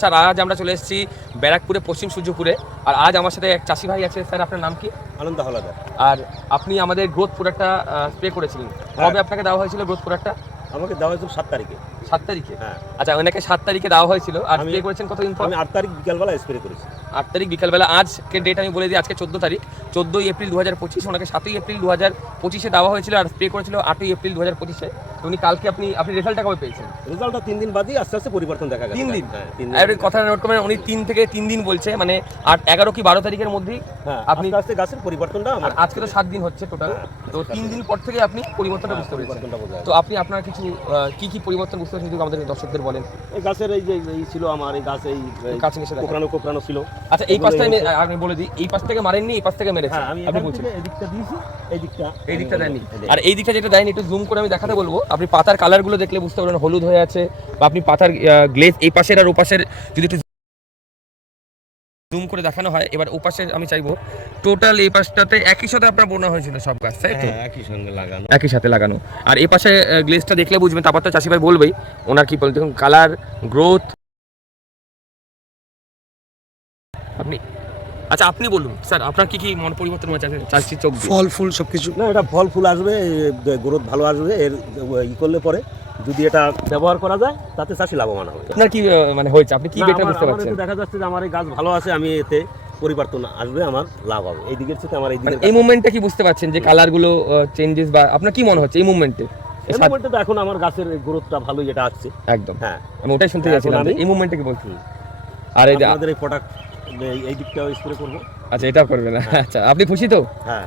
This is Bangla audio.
স্যার আজ আমরা চলে এসেছি ব্যারাকপুরে পশ্চিম সূর্যপুরে। আর আজ আমার সাথে এক চাষি ভাই আছে। স্যার আপনার নাম কি? আনন্দ হলাদার। আর আপনি আমাদের গ্রোথ প্রোডাক্টটা স্প্রে করেছিলেন। কবে আপনাকে দেওয়া হয়েছিল গ্রোথ প্রোডাক্টটা আমাকে দেওয়া হয়েছিল সাত তারিখে। সাত তারিখে? হ্যাঁ। আচ্ছা ওনাকে সাত তারিখে দেওয়া হয়েছিল। আর স্প্রে করেছেন কতদিন পর? আমি আট তারিখ বিকালবেলা স্প্রে করেছি। আট তারিখ বিকালবেলা আজকে ডেট আমি বলে দিই আজকে চোদ্দ তারিখ। চোদ্দোই এপ্রিল দু হাজার পঁচিশ ওনাকে সাতই এপ্রিল দু হাজার পঁচিশে দেওয়া হয়েছিল আর স্প্রে করেছিল আটই এপ্রিল দু হাজার পঁচিশে উনি কালকে আপনি আপনি রেজাল্টটা কবে পেয়েছেন? রেজাল্টটা তিন দিন বাদই আস্তে আস্তে পরিবর্তন দেখা গেছে। তিন দিন? হ্যাঁ আর কথা নোট করবেন উনি তিন থেকে তিন দিন বলছে মানে আট এগারো কি বারো তারিখের মধ্যেই হ্যাঁ আপনি- আস্তে গাছের পরিবর্তনটা আমার আজকে তো সাত দিন হচ্ছে টোটাল তো তিন দিন। পর থেকে আপনি পরিবর্তনটা বুঝতে পেরেছেন। তো আপনি আপনার কিছু কি কি পরিবর্তন বুঝতে যদি আমাদের দর্শকদের বলেন। এই গাছের এই যে এই ছিল আমার এই গাছ এই কাছে এসে কোকরানো কোকড়ানো ছিল। আচ্ছা এই পাশটা আমি বলে দিই এই পাশ থেকে মারেননি এই পাশ থেকে হ্যাঁ আমি আপনি এখান বলছেন। থেকে এই দিকটা দিয়েছি এই দিকটা এই দিকটা দেয়নি আর এই দিকটা যেটা দেয়নি একটু জুম করে আমি দেখাতে বলব। আপনি পাতার কালারগুলো দেখলে বুঝতে পারবেন হলুদ হয়ে আছে। বা আপনি পাতার গ্লেজ এই পাশের আর ও পাশের যদি একটু জুম করে দেখানো হয়। এবার ওপাশে আমি চাইব টোটাল এই পাশটাতে একই সাথে আপনার বোনা হয়েছিল সব গাছ তাই তো? হ্যাঁ, একই সঙ্গে লাগানো। একই সাথে লাগানো। আর এই পাশে গ্লেজটা দেখলে বুঝবেন তারপর তো চাষি ভাই বলবেই ওনার কি বলতে দেখুন কালার গ্রোথ আপনি আচ্ছা আপনি বলুন স্যার আপনার কি কি মন পরিবর্তন হয়েছে চাষি চোখ ফল ফুল সব কিছু না এটা ফল ফুল আসবে গ্রোথ ভালো আসবে এর ই করলে পরে। যদি এটা ব্যবহার করা যায় তাতে চাষি লাভবান হবে। আপনার কি মানে হয়েছে? আপনি কি না, বেটার বুঝতে পারছেন? দেখা যাচ্ছে যে আমার এই গাছ ভালো আছে আমি এতে পরিবর্তন আসবে আমার লাভ হবে। এই দিকের সাথে আমার এই মানে দিকের এই মুভমেন্টটা কি বুঝতে পারছেন যে কালারগুলো চেঞ্জেস বা আপনার কি মনে হচ্ছে এই মুভমেন্টে এই মুহূর্তে তো এখন আমার গাছের গ্রোথটা ভালোই এটা আসছে। একদম। হ্যাঁ। আমি ওটাই শুনতে যাচ্ছিলাম এই মুভমেন্টে কি বলছি আর এই যে আমাদের এই প্রোডাক্ট এই দিকটাও স্প্রে করব। আচ্ছা এটা করবেন আচ্ছা আপনি খুশি তো? হ্যাঁ।